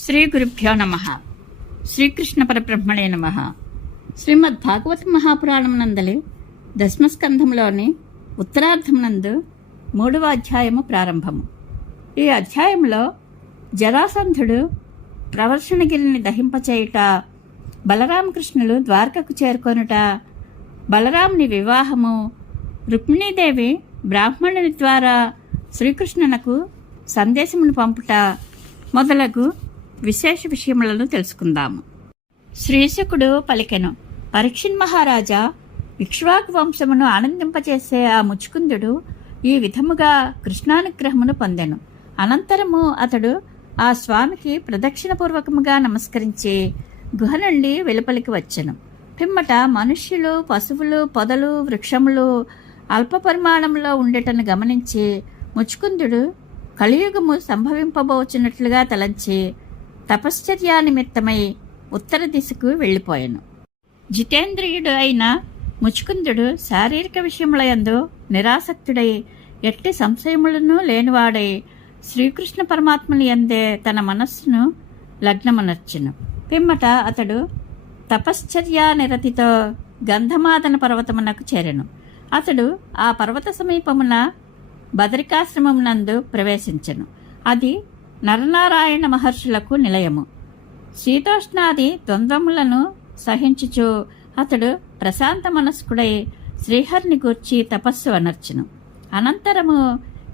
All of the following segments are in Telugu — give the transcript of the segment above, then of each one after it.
శ్రీ గురుభ్యో నమః. శ్రీకృష్ణ పరబ్రహ్మణే నమః. శ్రీమద్ భాగవత మహాపురాణం నందలి దశమస్కంధంలోని ఉత్తరార్ధమునందు 3వ అధ్యాయము ప్రారంభము. ఈ అధ్యాయంలో జరాసంధుడు ప్రవర్షణగిరిని దహింపచేయుట, బలరామకృష్ణులు ద్వారకకు చేరుకొనుట, బలరాముని వివాహము, రుక్మిణీదేవి బ్రాహ్మణుని ద్వారా శ్రీకృష్ణునకు సందేశమును పంపుట మొదలగు విశేష విషయములను తెలుసుకుందాము. శ్రీశుకుడు పలికెను, పరీక్షిన్ మహారాజా, ఇక్ష్వాకు వంశమును ఆనందింపచేసే ఆ ముచుకుందుడు ఈ విధముగా కృష్ణానుగ్రహమును పొందెను. అనంతరము అతడు ఆ స్వామికి ప్రదక్షిణపూర్వకముగా నమస్కరించి గుహ నుండి వెలుపలికి వచ్చెను. పిమ్మట మనుష్యులు, పశువులు, పొదలు, వృక్షములు అల్ప పరిమాణంలో ఉండేటను గమనించి ముచుకుందుడు కలియుగము సంభవింపబోచున్నట్లుగా తలంచి తపశ్చర్యా నిమిత్తమై ఉత్తర దిశకు వెళ్ళిపోయాను. జితేంద్రియుడు అయిన ముచుకుందుడు శారీరక విషయములయందు నిరాసక్తుడై ఎట్టి సంశయములను లేనివాడై శ్రీకృష్ణ పరమాత్మని యందే తన మనస్సును లగ్నమనర్చెను. పిమ్మట అతడు తపశ్చర్యా నిరతితో గంధమాదన పర్వతమునకు చేరెను. అతడు ఆ పర్వత సమీపమున బదరికాశ్రమమునందు ప్రవేశించెను. అది నరనారాయణ మహర్షులకు నిలయము. శీతోష్ణాది ద్వంద్వములను సహించుచు అతడు ప్రశాంత మనస్కుడై శ్రీహరిని గూర్చి తపస్సు అనర్చెను. అనంతరము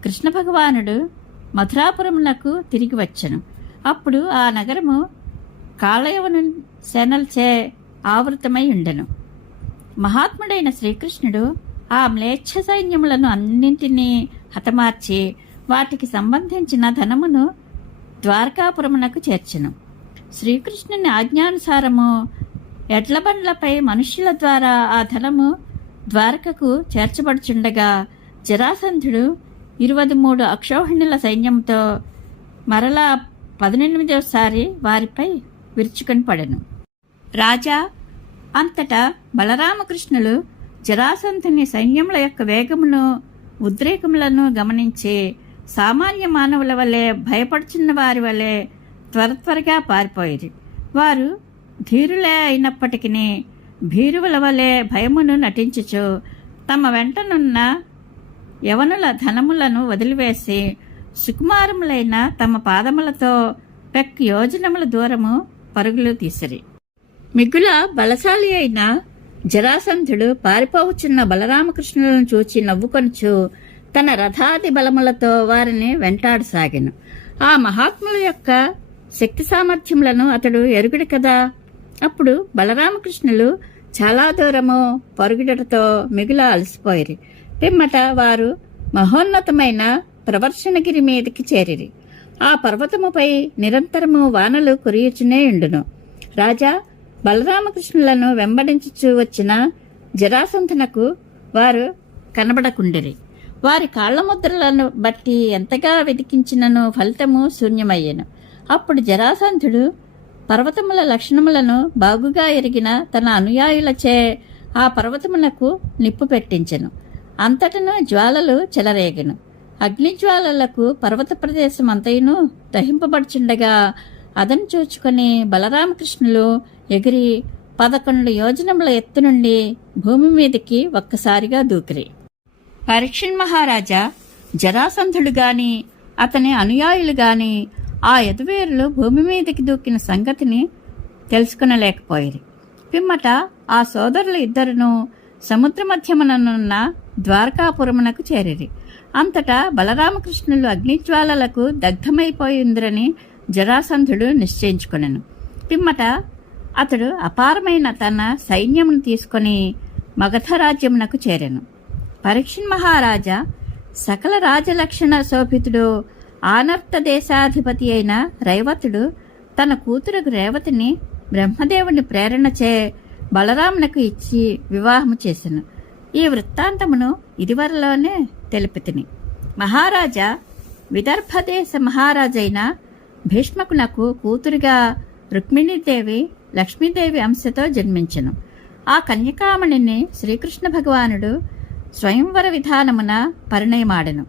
కృష్ణ భగవానుడు మధురాపురమునకు తిరిగి వచ్చెను. అప్పుడు ఆ నగరము కాళయవను సేనలచే ఆవృతమై ఉండెను. మహాత్ముడైన శ్రీకృష్ణుడు ఆ మ్లేచ్ఛ సైన్యములను అన్నింటినీ హతమార్చి వాటికి సంబంధించిన ధనమును ద్వారకాపురమునకు చేర్చెను. శ్రీకృష్ణుని ఆజ్ఞానుసారము ఎడ్లబండ్లపై మనుష్యుల ద్వారా ఆ ధనము ద్వారకకు చేర్చబడుచుండగా జరాసంధుడు 23 అక్షౌహిణుల సైన్యంతో మరలా 18వసారి వారిపై విరుచుకొని పడెను. రాజా, అంతటా బలరామకృష్ణులు జరాసంధుని సైన్యముల యొక్క వేగమును, ఉద్రేకములను గమనించి సామాన్య మానవుల వలె భయపడుచున్న వారి వలె త్వరగా పారిపోయేది. వారు ధీరులే అయినప్పటికీ భీరువుల వలె భయమును నటించుచు తమ వెంటనున్న యవనుల ధనములను వదిలివేసి సుకుమారములైన తమ పాదములతో యోజనముల దూరము పరుగులు తీసిరి. మిగుల బలశాలి అయిన జరాసంధుడు పారిపోవచ్చున్న బలరామకృష్ణులను చూచి నవ్వుకొనుచు తన రథాది బలములతో వారిని వెంటాడసాగెను. ఆ మహాత్ముల యొక్క శక్తి సామర్థ్యములను అతడు ఎరుగుడు కదా. అప్పుడు బలరామకృష్ణులు చాలా దూరము పరుగుడటతో మిగుల అలసిపోయిరి. పిమ్మట వారు మహోన్నతమైన ప్రవర్షణగిరి మీదకి చేరిరి. ఆ పర్వతముపై నిరంతరము వానలు కురియుచునే ఉండును. రాజా, బలరామకృష్ణులను వెంబడించుచూ వచ్చిన జరాసంధునకు వారు కనబడకుండిరి. వారి కాళ్ల ముద్రలను బట్టి ఎంతగా వెతికించినను ఫలితము శూన్యమయ్యెను. అప్పుడు జరాసంధుడు పర్వతముల లక్షణములను బాగుగా ఎరిగిన తన అనుయాయులచే ఆ పర్వతమునకు నిప్పు పెట్టించెను. అంతటను జ్వాలలు చెలరేగెను. అగ్నిజ్వాలలకు పర్వత ప్రదేశం అంతయును దహింపబడుచుండగా అదను చూచుకొని బలరామకృష్ణులు ఎగిరి 11 యోజనముల ఎత్తు నుండి భూమి మీదకి ఒక్కసారిగా దూకిరి. పరీక్షిన్ మహారాజా, జరాసంధుడు గాని అతని అనుయాయులు గాని ఆ యదువీరులు భూమి మీదకి దూకిన సంగతిని తెలుసుకునలేకపోయిరి. పిమ్మట ఆ సోదరులు ఇద్దరును సముద్ర మధ్యముననున్న ద్వారకాపురమునకు చేరిరి. అంతటా బలరామకృష్ణులు అగ్నిజ్వాలలకు దగ్ధమైపోయిందిరని జరాసంధుడు నిశ్చయించుకొనెను. పిమ్మట అతడు అపారమైన తన సైన్యమును తీసుకొని మగధ రాజ్యమునకు చేరెను. పరీక్షిన్ మహారాజా, సకల రాజలక్షణ శోభితుడు ఆనర్త దేశాధిపతి అయిన రైవతుడు తన కూతురు రేవతిని బ్రహ్మదేవుని ప్రేరణచే బలరామునకు ఇచ్చి వివాహము చేసెను. ఈ వృత్తాంతమును ఇదివరలోనే తెలిపితిని. మహారాజా, విదర్భదేశ మహారాజైన భీష్మకునకు కూతురుగా రుక్మిణీదేవి లక్ష్మీదేవి అంశతో జన్మించెను. ఆ కన్యకామణిని శ్రీకృష్ణ భగవానుడు స్వయంవర విధానమున పరిణయమాడెను.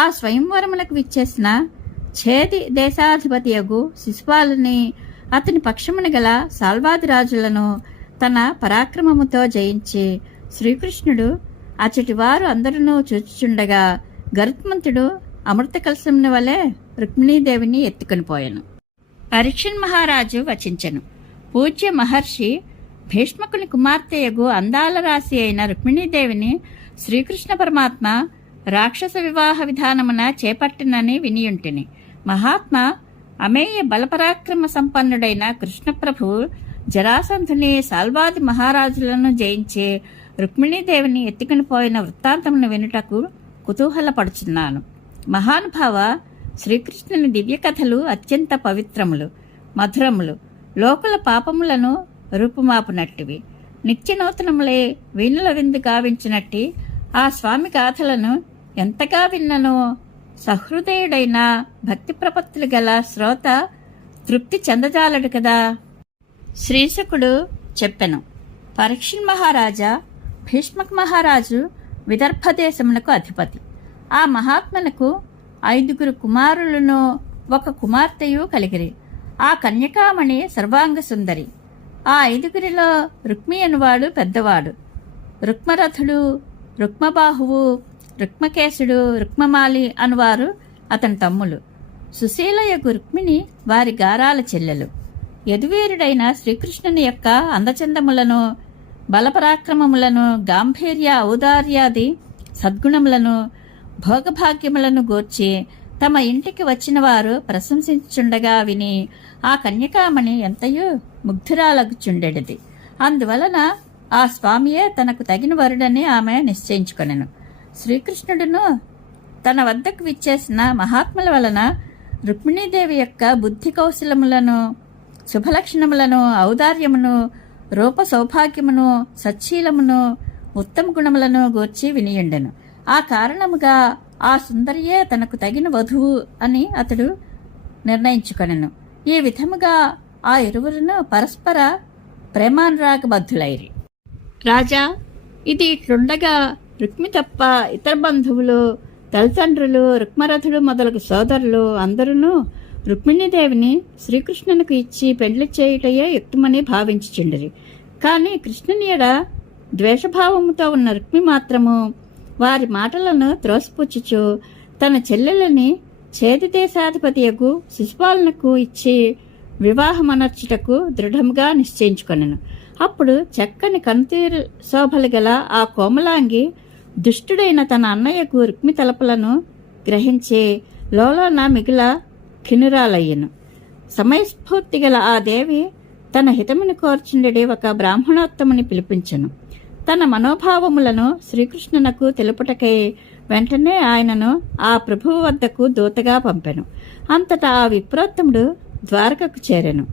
ఆ స్వయంవరములకు విచ్చేసిన ఛేది దేశాధిపతియగు శిశుపాలుని అతని పక్షమున గల సాల్వాది రాజులను తన పరాక్రమముతో జయించి శ్రీకృష్ణుడు అచటి వారు అందరూ చూచుచుండగా గరుత్మంతుడు అమృత కలశమున వలె రుక్మిణీదేవిని ఎత్తుకొని పోయాను. పరీక్షణ్ మహారాజు వచించెను. పూజ్య మహర్షి భీష్మకుని కుమార్తెయగు అందాల రాశి అయిన రుక్మిణీదేవిని శ్రీకృష్ణ పరమాత్మ రాక్షస వివాహ విధానమున చేపట్టినని వినియుంటిని. మహాత్మా అమేయ బలపరాక్రమ సంపన్నుడైన కృష్ణప్రభువు జరాసంధుని సాల్వాది మహారాజులను జయించి రుక్మిణీదేవిని ఎత్తుకుని పోయిన వృత్తాంతమును వినుటకు కుతూహలపడుచున్నాను. మహానుభావ, శ్రీకృష్ణుని దివ్య కథలు అత్యంత పవిత్రములు, మధురములు, లోకుల పాపములను రూపుమాపునట్టివి. నిత్యనూతనములే వీణుల విందు గావించినట్టి ఆ స్వామి గాథలను ఎంతగా విన్ననో సహృదయుడైన భక్తి ప్రపత్తులు గల శ్రోత తృప్తి చెందజాలడు కదా. శ్రీశకుడు చెప్పెను. పరీక్షణ్ మహారాజా, భీష్మక మహారాజు విదర్భదేశమునకు అధిపతి. ఆ మహాత్మనకు 5 కుమారులను 1 కుమార్తెయు కలిగిరి. ఆ కన్యకామణి సర్వాంగ సుందరి. ఆ 5 రుక్మి అనువాడు పెద్దవాడు. రుక్మరథుడు, రుక్మబాహువు, రుక్మకేశుడు, రుక్మమాలి అనువారు అతని తమ్ములు. సుశీలయగు రుక్మిణి వారి గారాల చెల్లెలు. యదువీరుడైన శ్రీకృష్ణుని యొక్క అందచందములను, బలపరాక్రమములను, గాంభీర్య ఔదార్యాది సద్గుణములను, భోగభాగ్యములను గూర్చి తమ ఇంటికి వచ్చిన వారు ప్రశంసించుండగా విని ఆ కన్యకామణి ఎంతయో ముగ్ధురాలగుచుండెడిది. అందువలన ఆ స్వామియే తనకు తగిన వరుడని ఆమె నిశ్చయించుకొనెను. శ్రీకృష్ణుడును తన వద్దకు విచ్చేసిన మహాత్ముల వలన రుక్మిణీదేవి యొక్క బుద్ధి కౌశలములను, శుభలక్షణములను, ఔదార్యమును, రూప సౌభాగ్యమును, సచ్చీలమును, ఉత్తమ గుణములను గూర్చి వినియుండెను. ఆ కారణముగా ఆ సుందరియే తనకు తగిన వధువు అని అతడు నిర్ణయించుకొనెను. ఈ విధముగా ఆ ఇరువురును పరస్పర ప్రేమానురాగబద్ధులైరి. రాజా, ఇది ఇట్లుండగా రుక్మి తప్ప ఇతర బంధువులు, తల్లిదండ్రులు, రుక్మరథుడు మొదలగు సోదరులు అందరూ రుక్మిణీదేవిని శ్రీకృష్ణునికి ఇచ్చి పెండ్లి చేయుటయే యుక్తమని భావించుచుండిరి. కానీ కృష్ణుని ఎడ ద్వేషభావముతో ఉన్న రుక్మి మాత్రము వారి మాటలను త్రోసిపుచ్చుచు తన చెల్లెలని ఛేది దేశాధిపతియగు శిశుపాలనకు ఇచ్చి వివాహమనర్చుటకు దృఢముగా నిశ్చయించుకొనెను. అప్పుడు చక్కని కనుతీరు శోభలు గల ఆ కోమలాంగి దుష్టుడైన తన అన్నయ్యకు రుక్మి తలపులను గ్రహించి లోలోన మిగిల ఖినురాలయ్యను. సమయస్ఫూర్తి గల ఆ దేవి తన హితముని కోర్చుండెడి ఒక బ్రాహ్మణోత్తముని పిలిపించెను. తన మనోభావములను శ్రీకృష్ణునకు తెలుపుటకై వెంటనే ఆయనను ఆ ప్రభువు వద్దకు దూతగా పంపెను. అంతటా ఆ విప్రోత్తముడు ద్వారకకు చేరెను.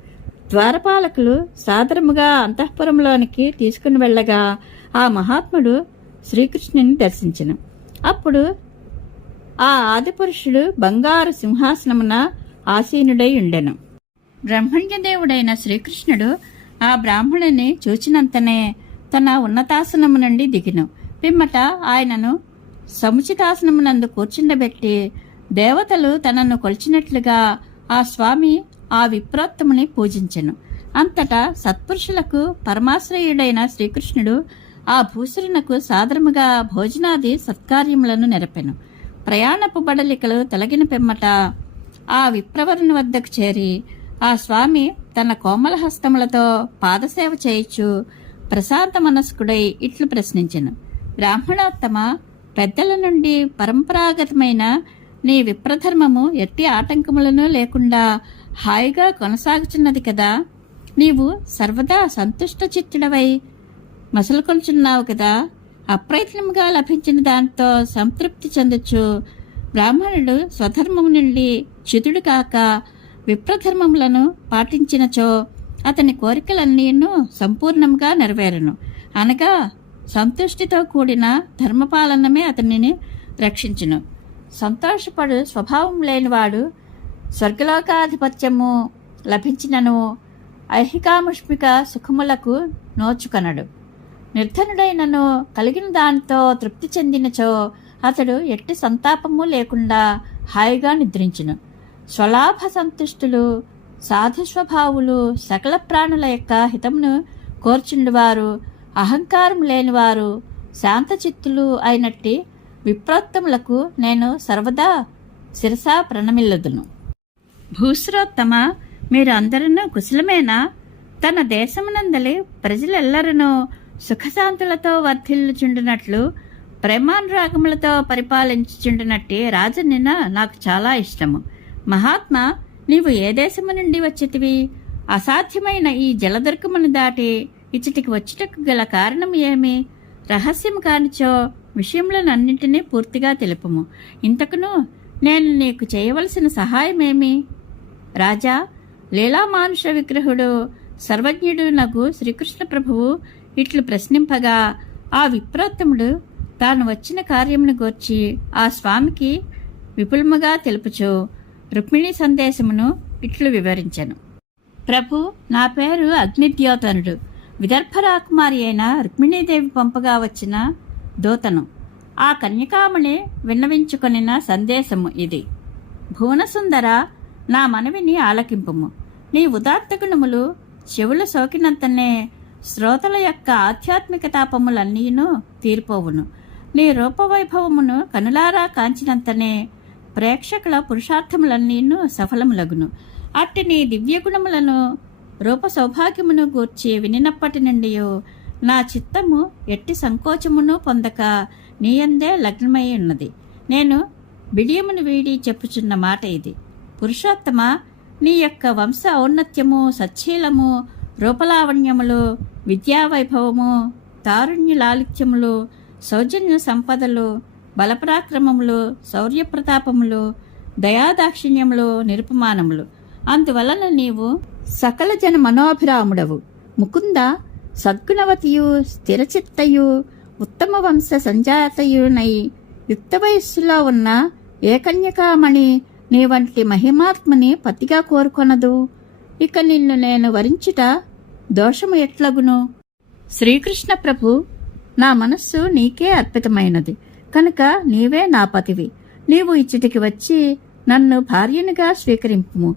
ద్వారపాలకులు సాదరముగా అంతఃపురంలోనికి తీసుకుని వెళ్ళగా ఆ మహాత్ముడు శ్రీకృష్ణుని దర్శించెను. అప్పుడు ఆ ఆదిపురుషుడు బంగారు సింహాసనమున ఆసీనుడై ఉండెను. బ్రహ్మణ్యదేవుడైన శ్రీకృష్ణుడు ఆ బ్రాహ్మణుని చూచినంతనే తన ఉన్నతాసనము నుండి దిగిను. పిమ్మట ఆయనను సముచితాసనమునందు కూర్చుండబెట్టి దేవతలు తనను కొలిచినట్లుగా ఆ స్వామి ఆ విప్రోత్తముని పూజించెను. అంతటా సత్పురుషులకు పరమాశ్రయుడైన శ్రీకృష్ణుడు ఆ భూసురునకు సాదరముగా భోజనాది సత్కార్యములను నెరపెను. ప్రయాణపు బడలికలు తొలగిన పిమ్మట ఆ విప్రవరుని వద్దకు చేరి ఆ స్వామి తన కోమల హస్తములతో పాదసేవ చేయుచు ప్రశాంత మనస్కుడై ఇట్లు ప్రశ్నించెను. బ్రాహ్మణోత్తమ, పెద్దల నుండి పరంపరాగతమైన నీ విప్రధర్మము ఎట్టి ఆటంకములను లేకుండా హాయిగా కొనసాగుచున్నది కదా. నీవు సర్వదా సంతుష్ట చిత్తుడవై మసలుకొంచున్నావు కదా. అప్రయత్నముగా లభించిన దాంతో సంతృప్తి చెందొచ్చు. బ్రాహ్మణుడు స్వధర్మము నుండి చ్యుతుడు కాక విప్రధర్మములను పాటించినచో అతని కోరికలన్నీను సంపూర్ణంగా నెరవేరును. అనగా సంతుష్టితో కూడిన ధర్మపాలనమే అతనిని రక్షించును. సంతోషపడు స్వభావం లేనివాడు స్వర్గలోకాధిపత్యము లభించినను ఐహికాముష్మిక సుఖములకు నోచుకొనడు. నిర్ధనుడైనను కలిగిన దానితో తృప్తి చెందినచో అతడు ఎట్టి సంతాపము లేకుండా హాయిగా నిద్రించును. స్వలాభ సంతుష్టులు, సాధుస్వభావులు, సకల ప్రాణుల యొక్క హితమును కోర్చుండువారు, అహంకారం లేనివారు, శాంతచిత్తులు అయినట్టి విప్రోత్తములకు నేను సర్వదా శిరసా ప్రణమిల్లదును. భూశ్రోత్తమ, మీరు అందరూ కుశలమేనా? తన దేశమునందలి ప్రజలెల్లరూ సుఖశాంతులతో వర్ధిల్లుచుండునట్లు ప్రేమానురాగములతో పరిపాలించుచుండునట్టి రాజనిన నాకు చాలా ఇష్టము. మహాత్మా, నీవు ఏ దేశము నుండి వచ్చితివి? అసాధ్యమైన ఈ జలదుర్గమును దాటి ఇచ్చటికి వచ్చుటకు గల కారణం ఏమి? రహస్యము కానిచో విషయములనన్నింటినీ పూర్తిగా తెలుపుము. ఇంతకును నేను నీకు చేయవలసిన సహాయమేమి? రాజా, లీలామానుష విగ్రహుడు సర్వజ్ఞుడు నగు శ్రీకృష్ణ ప్రభువు ఇట్లు ప్రశ్నింపగా, ఆ విప్రోత్తముడు తాను వచ్చిన కార్యమును గూర్చి ఆ స్వామికి విపులముగా తెలుపుచు రుక్మిణీ సందేశమును ఇట్లు వివరించెను. ప్రభు, నా పేరు అగ్నిద్యోతనుడు. విదర్భ రాకుమారి అయిన రుక్మిణీదేవి పంపగా వచ్చిన దూతను. ఆ కన్యకామణి విన్నవించుకొనిన సందేశము ఇది. భువనసుందర, నా మనవిని ఆలకింపుము. నీ ఉదాత్త గుణములు చెవులు సోకినంతనే శ్రోతల యొక్క ఆధ్యాత్మిక తాపములన్నీను తీరిపోవును. నీ రూపవైభవమును కనులారా కాంచినంతనే ప్రేక్షకుల పురుషార్థములన్నీను సఫలములగును. అట్టి నీ దివ్యగుణములను రూప సౌభాగ్యమును గూర్చి వినినప్పటి నుండి నా చిత్తము ఎట్టి సంకోచమును పొందక నీయందే లగ్నమై ఉన్నది. నేను బిడియమును వీడి చెప్పుచున్న మాట ఇది. పురుషోత్తమ, నీ యొక్క వంశ ఔన్నత్యము, సచ్చీలము, రూపలావణ్యములు, విద్యావైభవము, తారుణ్య లాలిత్యములు, సౌజన్య సంపదలు, బలపరాక్రమములు, శౌర్యప్రతాపములు, దయాదాక్షిణ్యములు నిరుపమానములు. అందువలన నీవు సకల జన మనోభిరాముడవు. ముకుంద, సద్గుణవతియు, స్థిరచిత్తయు, ఉత్తమ వంశ సంజాతయునై యుక్త వయస్సులో ఉన్న ఏకన్యకామణి నీ వంటి మహిమాత్మని పతిగా కోరుకొనదు. ఇక నిన్ను నేను వరించుట దోషము ఎట్లగును? శ్రీకృష్ణ ప్రభు, నా మనస్సు నీకే అర్పితమైనది కనుక నీవే నా పతివి. నీవు ఇచ్చటికి వచ్చి నన్ను భార్యనుగా స్వీకరింపుము.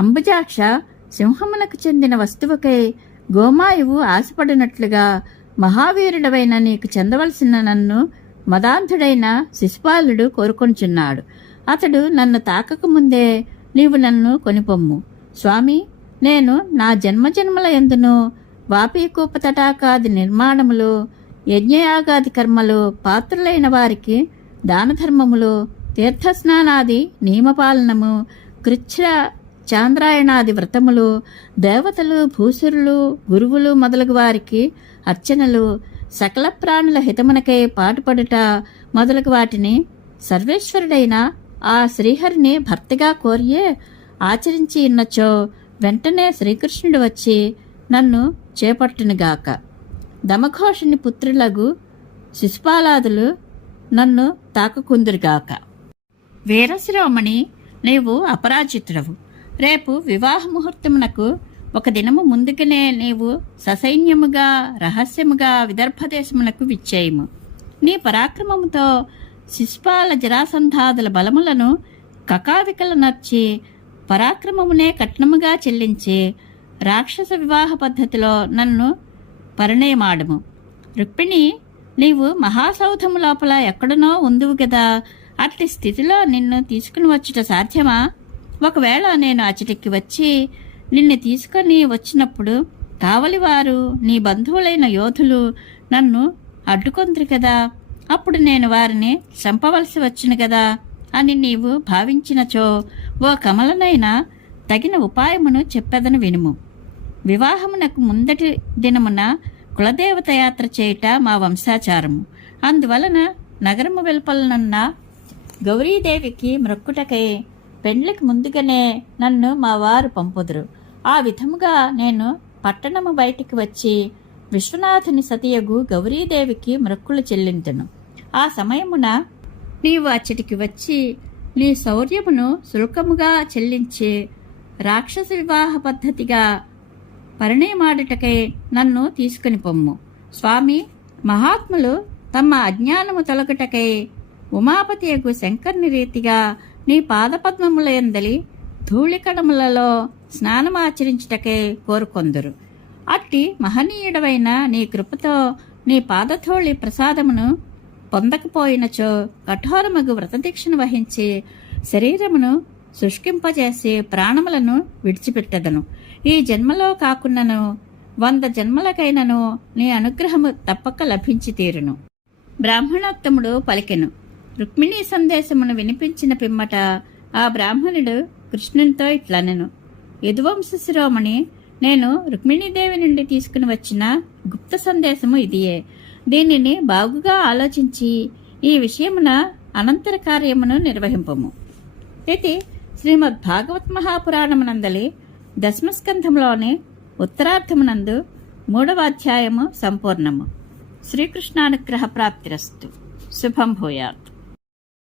అంబుజాక్ష, సింహమునకు చెందిన వస్తువుకై గోమాయువు ఆశపడినట్లుగా మహావీరుడవైన నీకు చెందవలసిన నన్ను మదాంధుడైన శిశుపాలుడు కోరుకొంచున్నాడు. అతడు నన్ను తాకకముందే నీవు నన్ను కొనిపొమ్ము. స్వామి, నేను నా జన్మజన్మల యందును వాపీకూప తటాకాది నిర్మాణములు, యజ్ఞయాగాది కర్మలు, పాత్రులైన వారికి దానధర్మములు, తీర్థస్నానాది నియమపాలనము, కృచ్ఛ చాంద్రాయణాది వ్రతములు, దేవతలు, భూసురులు, గురువులు మొదలగు వారికి అర్చనలు, సకల ప్రాణుల హితమునకై పాటుపడుట మొదలగు వాటిని సర్వేశ్వరుడైన ఆ శ్రీహరిని భర్తగా కోరియే ఆచరించి ఉన్నచో వెంటనే శ్రీకృష్ణుడు వచ్చి నన్ను చేపట్టునుగాక. దమఘోషుని పుత్రులగు శిశుపాలాదులు నన్ను తాకకుందురుగాక. వీరశిరోమణి, నీవు అపరాజితుడవు. రేపు వివాహ ముహూర్తమునకు ఒక దినము ముందుగానే నీవు ససైన్యముగా రహస్యముగా విదర్భదేశమునకు విచ్చేయము. నీ పరాక్రమముతో శిశుపాల జరాసంధాదుల బలములను కకావికల నర్చి పరాక్రమమునే కట్నముగా చెల్లించి రాక్షస వివాహ పద్ధతిలో నన్ను పరిణయమాడము. రుక్మిణి, నీవు మహాసౌధము లోపల ఎక్కడనో ఉందువు గదా, అట్టి స్థితిలో నిన్ను తీసుకుని వచ్చుట సాధ్యమా? ఒకవేళ నేను అచటికి వచ్చి నిన్ను తీసుకొని వచ్చినప్పుడు కావలివారు నీ బంధువులైన యోధులు నన్ను అడ్డుకొందరు కదా, అప్పుడు నేను వారిని చంపవలసి వచ్చును కదా అని నీవు భావించినచో ఓ కమలనైనా తగిన ఉపాయమును చెప్పెదను వినుము. వివాహమునకు ముందటి దినమున కులదేవత యాత్ర చేయుట మా వంశాచారము. అందువలన నగరము వెలుపలనున్న గౌరీదేవికి మ్రొక్కుటకై పెండ్లికి ముందుగానే నన్ను మా వారు పంపుదురు. ఆ విధముగా నేను పట్టణము బయటికి వచ్చి విశ్వనాథుని సతియగు గౌరీదేవికి మ్రొక్కులు చెల్లింతును. ఆ సమయమున నీవు అచ్చటికి వచ్చి నీ శౌర్యమును శుల్కముగా చెల్లించి రాక్షస వివాహ పద్ధతిగా పరిణయమాడుటకై నన్ను తీసుకుని పొమ్ము. స్వామి, మహాత్ములు తమ అజ్ఞానము తొలగుటకై ఉమాపతియగు శంకర్ని రీతిగా నీ పాదపద్మములయందలి ధూళికణములలో స్నానమాచరించుటకే కోరుకొందురు. అట్టి మహనీయుడవైన నీ కృపతో నీ పాదధూళి ప్రసాదమును పొందకపోయినచో కఠోరమగు వ్రతదీక్షను వహించి శరీరమును శుష్కింపజేసి ప్రాణములను విడిచిపెట్టదను. ఈ జన్మలో కాకున్నను 100 జన్మలకైనను నీ అనుగ్రహము తప్పక లభించి తీరును. బ్రాహ్మణోత్తముడు పలికెను. రుక్మిణీ సందేశమును వినిపించిన పిమ్మట ఆ బ్రాహ్మణుడు కృష్ణునితో ఇట్లనెను. యదువంశ శిరోమణి, నేను రుక్మిణీదేవి నుండి తీసుకుని వచ్చిన గుప్త సందేశము ఇదియే. దీనిని బాగుగా ఆలోచించి ఈ విషయమున అనంతర కార్యమును నిర్వహింపము. ఇది శ్రీమద్భాగవత్ మహాపురాణమునందలి దశమస్కంధంలోని ఉత్తరార్థమునందు 3వ అధ్యాయము సంపూర్ణము. శ్రీకృష్ణానుగ్రహ ప్రాప్తిరస్తు. శుభం భూయాత్.